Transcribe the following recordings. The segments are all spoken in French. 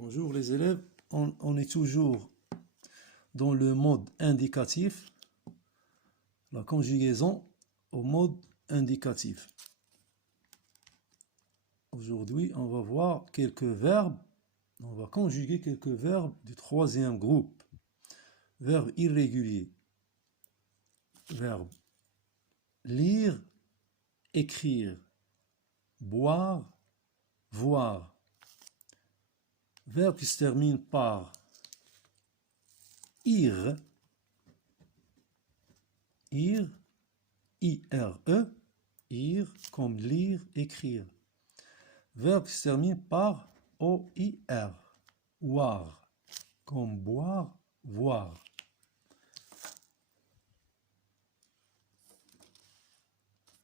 Bonjour les élèves, on est toujours dans le mode indicatif, la conjugaison au mode indicatif. Aujourd'hui, on va voir quelques verbes, on va conjuguer quelques verbes du troisième groupe. Verbe irrégulier, verbe lire, écrire, boire, voir. Verbe qui se termine par ir, ir, I-R-E, ir comme lire, écrire. Verbe qui se termine par O-I-R, voir, comme boire, voir.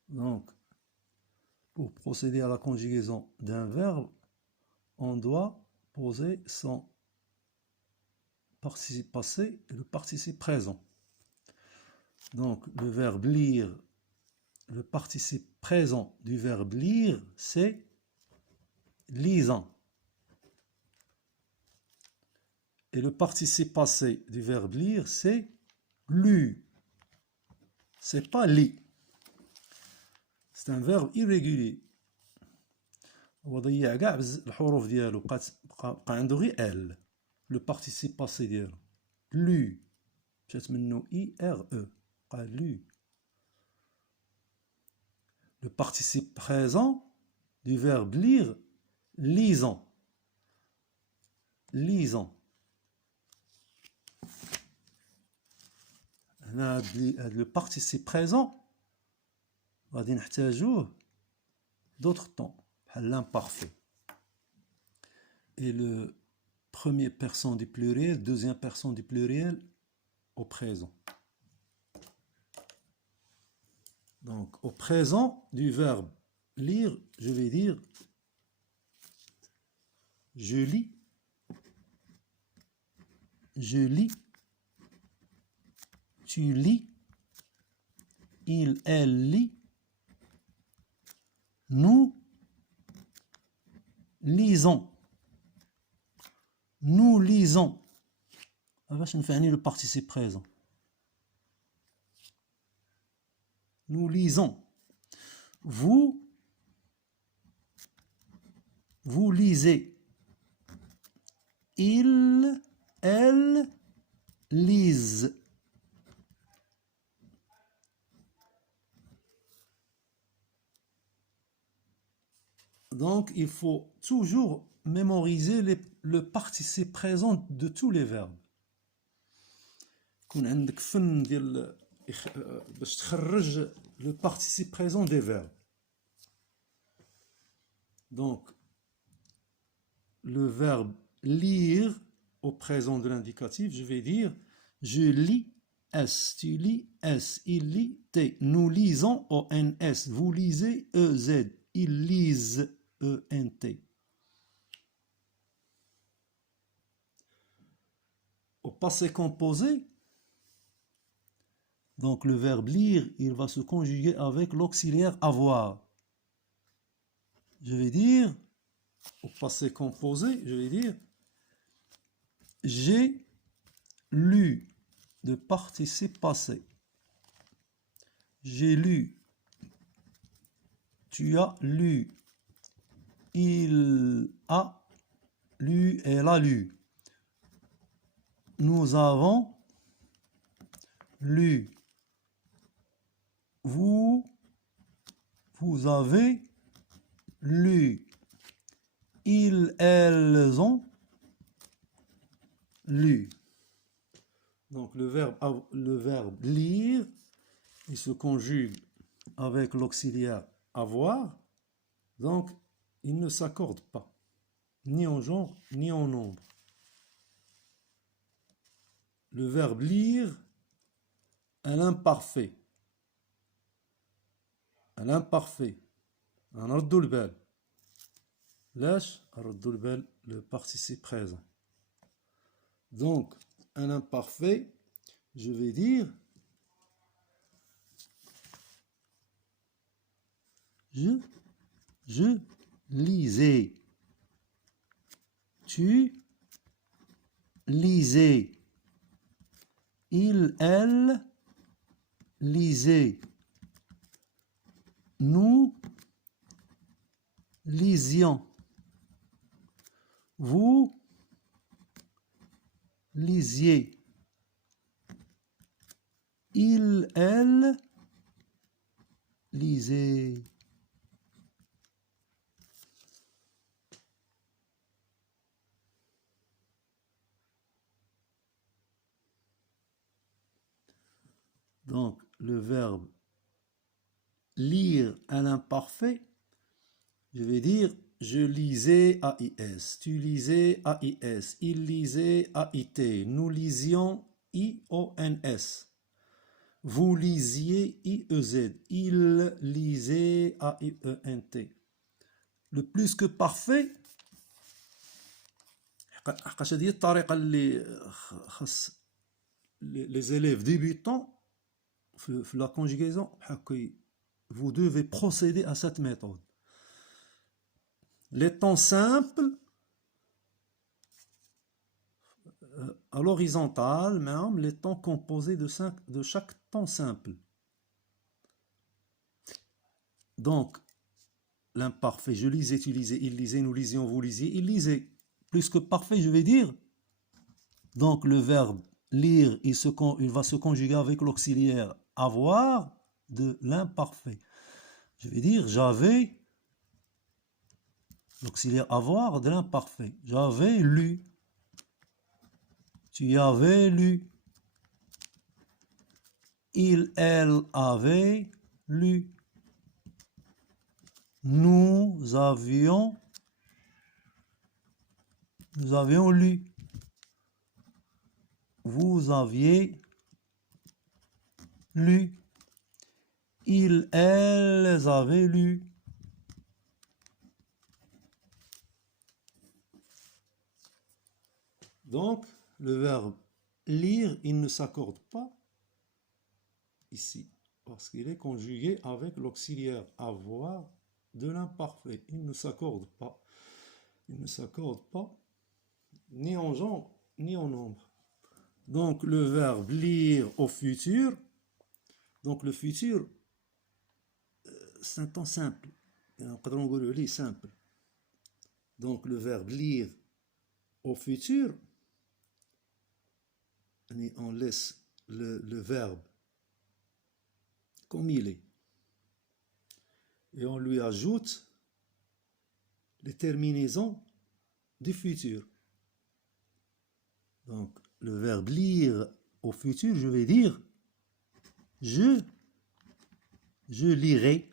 Donc, pour procéder à la conjugaison d'un verbe, on doit poser son participe passé et le participe présent. Donc, le verbe lire, le participe présent du verbe lire, c'est lisant. Et le participe passé du verbe lire, c'est lu. C'est pas li. C'est un verbe irrégulier. هو ضيع كاع الحروف ديالو بقى عنده غير ال. Le participe passé ديالو lu مشات منه اي ار او بقى lu. Le participe présent du verbe lire, lisant. Lisant. Le participe présent غادي نحتاجوه d'autres temps بحال l'imparfait. Et le premier personne du pluriel, deuxième personne du pluriel au présent. Donc au présent du verbe lire, je vais dire je lis, je lis, tu lis, il, elle lit, nous lisons. Nous lisons. باش نفعني le participe présent. Nous lisons. Vous lisez. Il, elle lisent. Donc, il faut toujours mémoriser le participe présent de tous les verbes. يكون عندك فن ديال باش تخرج le participe présent des verbes. Donc, le verbe lire au présent de l'indicatif, je vais dire je lis S, tu lis S, il lit T, nous lisons O-N-S, vous lisez E-Z, ils lisent E-N-T. Au passé composé, donc le verbe lire, il va se conjuguer avec l'auxiliaire avoir. Je vais dire, au passé composé, je vais dire j'ai lu, de participe passé. J'ai lu, tu as lu, il a lu, elle a lu. Nous avons lu. Vous avez lu. Ils, elles ont lu. Donc le verbe lire, il se conjugue avec l'auxiliaire avoir. Donc il ne s'accorde pas, ni en genre, ni en nombre. Le verbe lire à l'imparfait. À l'imparfait. نردوا البال. لاش نردوا البال le participe présent. Donc, un imparfait, je vais dire je lisais. Tu lisez. Il, elle, lisez. Nous lisions. Vous lisiez. Il, elle, lisez. Donc, le verbe lire à l'imparfait, je vais dire je lisais AIS, tu lisais AIS, il lisait AIT, nous lisions IONS, vous lisiez IEZ, il lisait AIENT. Le plus que parfait, حقاش هذه الطريقة اللي خاص les élèves débutants la conjugaison, vous devez procéder à cette méthode. Les temps simples, à l'horizontale, même les temps composés de chaque temps simple. Donc, l'imparfait, je lisais, tu lisais, il lisait, nous lisions, vous lisiez, il lisait. Plus que parfait, je vais dire. Donc, le verbe lire, il va se conjuguer avec l'auxiliaire avoir de l'imparfait. Je vais dire j'avais, l'auxiliaire avoir de l'imparfait. J'avais lu. Tu avais lu. Il, elle avait lu. Nous avions lu. Vous aviez lu. Ils, elles avaient lu. Donc, le verbe lire, il ne s'accorde pas ici, parce qu'il est conjugué avec l'auxiliaire avoir de l'imparfait. Il ne s'accorde pas. Il ne s'accorde pas ni en genre, ni en nombre. Donc, le verbe lire au futur, donc le futur, c'est un temps simple. Simple. Donc, le verbe lire au futur, on laisse le verbe comme il est. Et on lui ajoute les terminaisons du futur. Donc, le verbe lire au futur, je vais dire je lirai.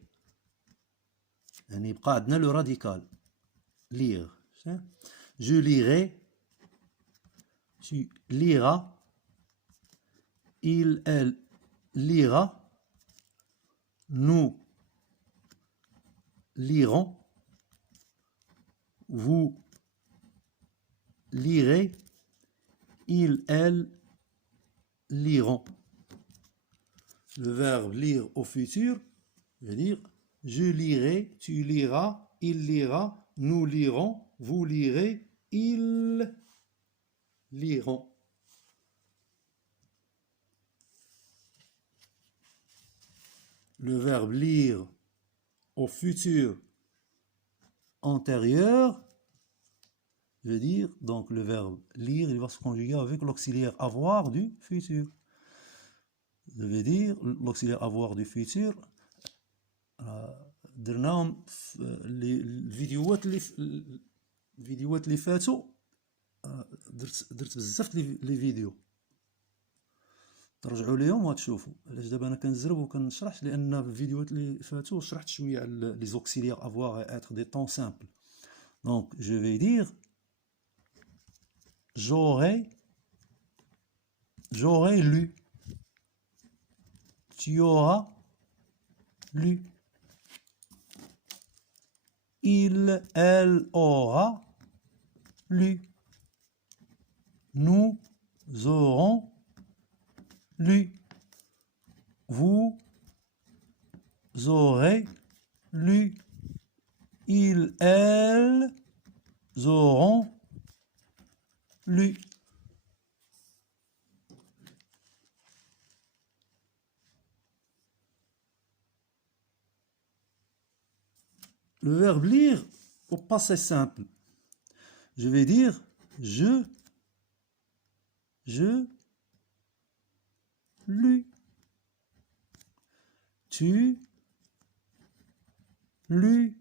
يبقى عندنا le radical lire. Je lirai, tu liras, il, elle lira, nous lirons, vous lirez, il, elle liront. Le verbe lire au futur, je veux dire je lirai, tu liras, il lira, nous lirons, vous lirez, ils liront. Le verbe lire au futur antérieur, je veux dire, donc le verbe lire, il va se conjuguer avec l'auxiliaire avoir du futur. Je veux dire, l'auxiliaire avoir du futur, درناهم الفيديوهات اللي فاتوا درت بزاف لي فيديو ترجعوا ليهم وتشوفوا. علاش دابا انا كنزرب وكنشرح؟ لان الفيديوهات اللي فاتوا شرحت شويه على لي زوكسيليير avoir et être des temps simples. Donc je vais dire j'aurais lu, tu auras lu, il, elle aura lu, nous aurons lu, vous aurez lu, ils, elles auront lu. le verbe lire au passé simple. Je vais dire je lus. Tu lus.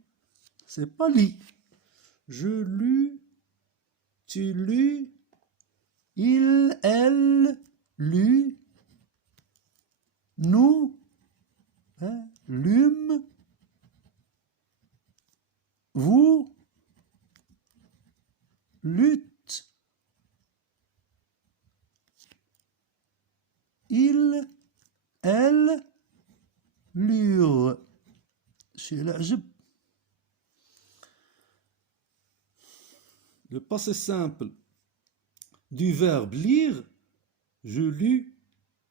C'est pas lis. Je lus. Tu lus. Il, elle, lut. Nous, lûmes. Vous, lutte. Il, elle, lure. Chez العجب. Le passé simple du verbe lire, je lus,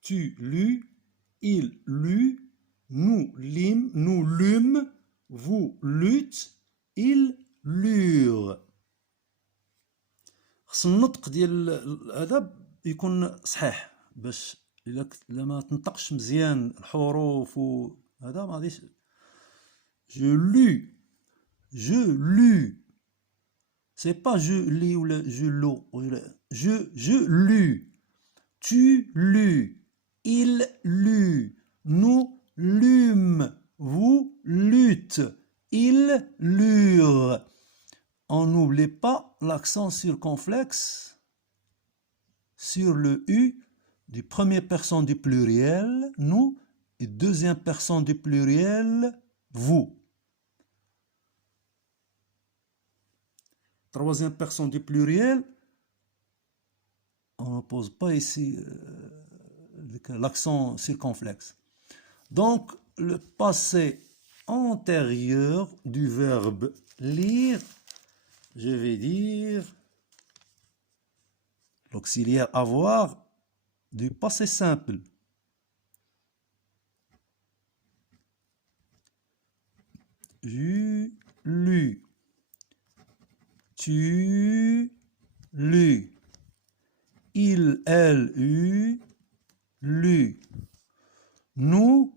tu lus, il lut, nous lûmes, vous lûtes, ils lurent. خص النطق ديال هذا يكون صحيح باش الا ما تنطقش مزيان الحروف وهذا ما غاديش. je lus. C'est pas je lis ou je lo. Je lus. Tu lus. Il lut. Nous lûmes. Vous lûtes. Ils lurent. On n'oublie pas l'accent circonflexe sur le U du première personne du pluriel, nous, et deuxième personne du pluriel, vous. Troisième personne du pluriel, on ne pose pas ici l'accent circonflexe. Donc, le passé antérieur du verbe lire, je vais dire l'auxiliaire avoir du passé simple. Je lus. Tu lus. Il, elle, eut, lu. Nous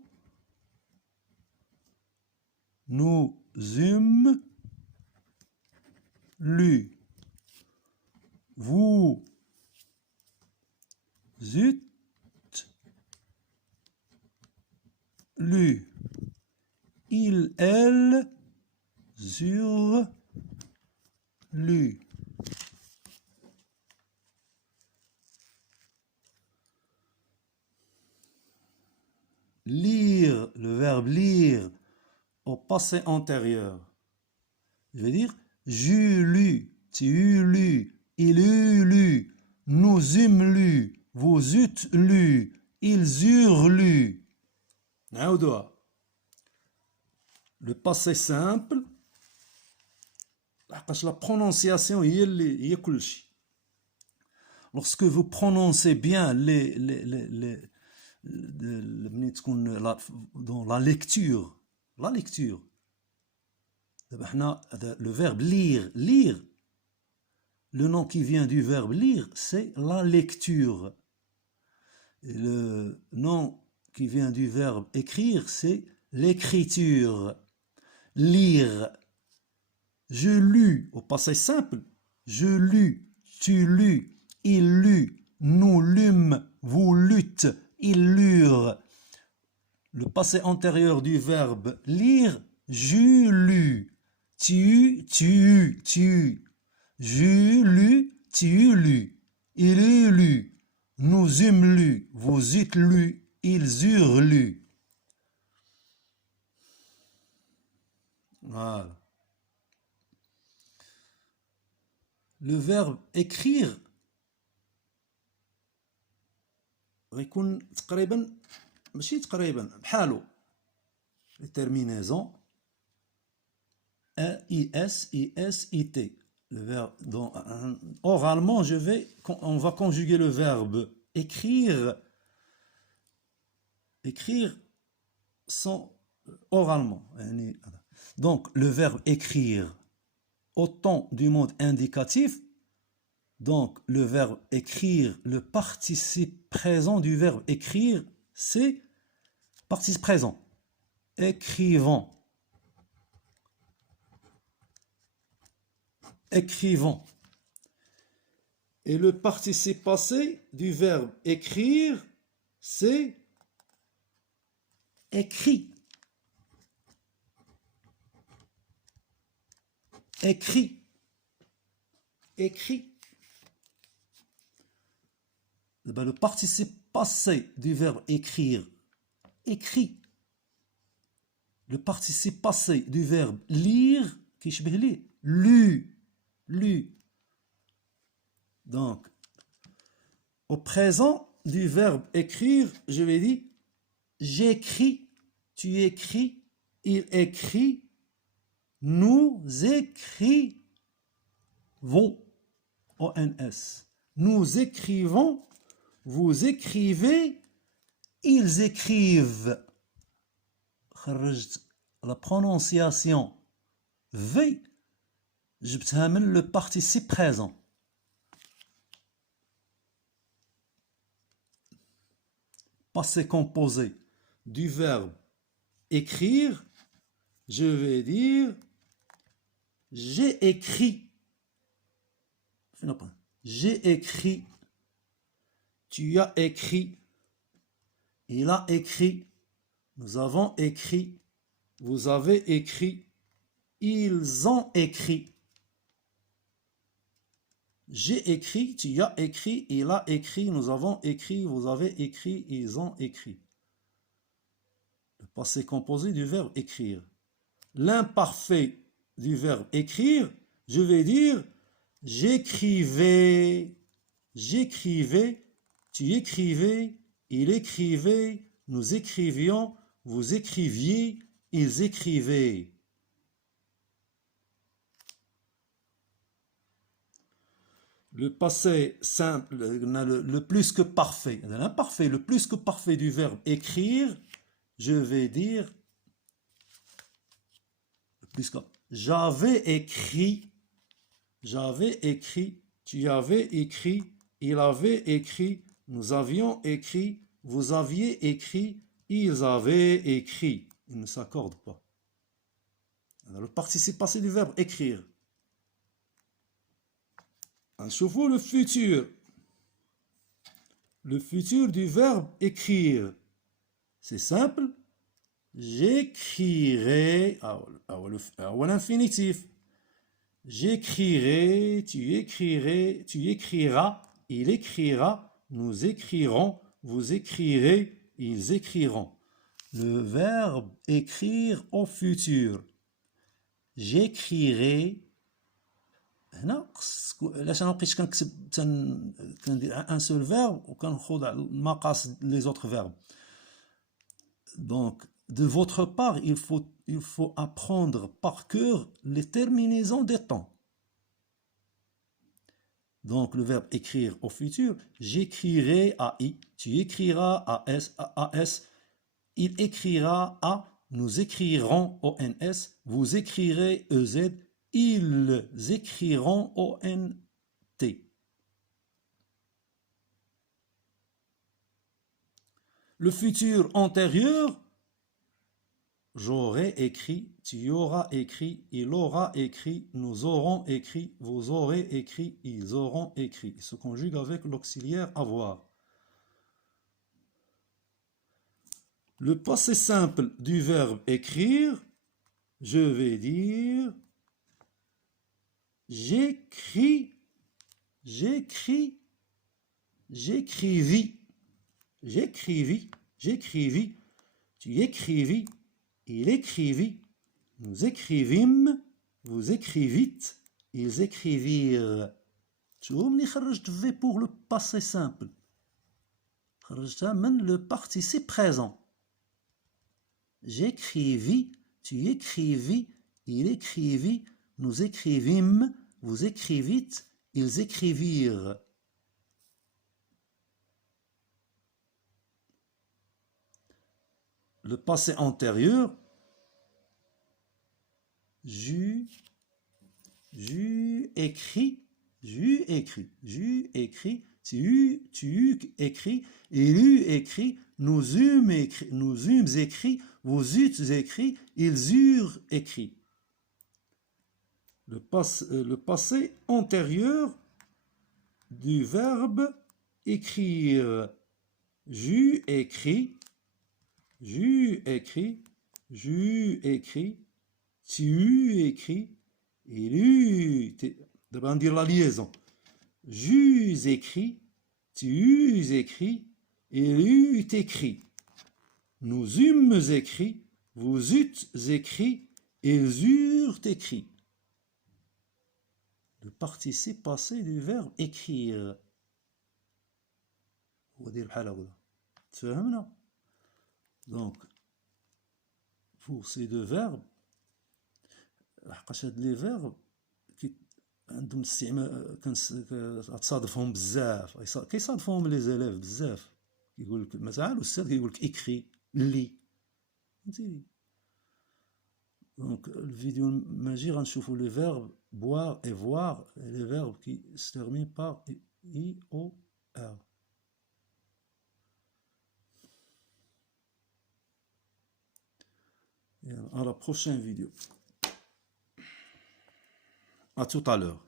eûmes lu. Vous eûtes lu. Il, elle, eurent lu. Lire, le verbe lire au passé antérieur. Je vais dire j'eus lu, tu eus lu, il eut lu, nous eûmes lu, vous eûtes lu, ils eurent lu. Le passé simple, la prononciation هي كل شيء. Lorsque vous prononcez bien dans la lecture, le verbe lire, le nom qui vient du verbe lire, c'est la lecture. Et le nom qui vient du verbe écrire, c'est l'écriture. Lire. Je lus, au passé simple, je lus, tu lus, il lut, nous lûmes, vous lûtes, ils lurent. Le passé antérieur du verbe lire, j'eus lu, tu eus. J'eus lu, tu eus lu, il eut lu, nous eûmes lu, vous eûtes lu, ils eurent lu. Voilà. Le verbe écrire غيكون تقريبا ماشي تقريبا بحالو les terminaisons EIS, IS, IT. Le verbe, donc, oralement, on va conjuguer le verbe écrire sans oralement. Donc, le verbe écrire au temps du mode indicatif. Donc, le verbe écrire, le participe présent du verbe écrire, c'est participe présent. Écrivant. écrivons. Et le participe passé du verbe écrire, c'est écrit. Écrit. Écrit. Ben, le participe passé du verbe écrire, écrit. Le participe passé du verbe lire, qui est lu, lu. Donc, au présent du verbe écrire, je vais dire j'écris, tu écris, il écrit, nous écrivons, O-N-S. Nous écrivons, vous écrivez, ils écrivent. La prononciation V, جبتها من le participe présent. Passé composé du verbe écrire, je vais dire j'ai écrit. J'ai écrit. Tu as écrit. Il a écrit. Nous avons écrit. Vous avez écrit. Ils ont écrit. J'ai écrit, tu as écrit, il a écrit, nous avons écrit, vous avez écrit, ils ont écrit. Le passé composé du verbe écrire. L'imparfait du verbe écrire, je vais dire j'écrivais, j'écrivais, tu écrivais, il écrivait, nous écrivions, vous écriviez, ils écrivaient. Le passé simple, le plus que parfait, l'imparfait, le plus que parfait du verbe écrire, je vais dire le plus que j'avais écrit, tu avais écrit, il avait écrit, nous avions écrit, vous aviez écrit, ils avaient écrit. Ils ne s'accordent pas. Alors, le participe passé du verbe écrire. Nشوفوا le futur. Le futur du verbe écrire. C'est simple. J'écrirai. L'infinitif. J'écrirai, tu écrirais, tu écriras, il écrira, nous écrirons, vous écrirez, ils écriront. Le verbe écrire au futur. J'écrirai. هنا علاش انا مابقيتش كنكتب كندير ان سول فيرب وكنخوض على المقاصد لي زوتر فيرب. Donc de votre part il faut apprendre par cœur les terminaisons des temps. Donc le verbe écrire au futur, j'écrirai AI, tu écriras AS, il écrira A, nous écrirons ONS, vous écrirez EZ, ils écriront ONT. Le futur antérieur, j'aurai écrit, tu auras écrit, il aura écrit, nous aurons écrit, vous aurez écrit, ils auront écrit. Il se conjugue avec l'auxiliaire avoir. Le passé simple du verbe écrire, je vais dire j'écris, j'écris, j'écrivis, j'écrivis, j'écrivis, tu écrivis, il écrivit, nous écrivîmes, vous écrivîtes, ils écrivirent. شوفوا ملي خرجت في pour le passé simple. خرجتها من le participe présent. J'écrivis, tu écrivis, il écrivit, nous écrivîmes, vous écrivîtes, ils écrivirent. Le passé antérieur, j'eus écrit, tu écris, il eut écrit, nous eûmes écrit, vous eûtes écrit, ils eurent écrit. le passé antérieur du verbe écrire. J'eus écrit, j'eus écrit, j'eus écrit, tu écrit, il eut. D'abord, on dit la liaison. J'eus écrit, tu eus écrit, il eut écrit. Nous eûmes écrit, vous eûtes écrit, ils eurent écrit. Le participe passé du verbe écrire. Donc, pour ces deux verbes, les verbes عندهم استعمال كتصادفهم بزاف كيصادفهم لي زيليف بزاف كيقول لك مثلا الاستاذ كيقول لك اكري لي فهمتيني دونك الفيديو الماجي غنشوفوا لي فيرب boire et voir et les verbes qui se terminent par i o r. Et à la prochaine vidéo. À tout à l'heure.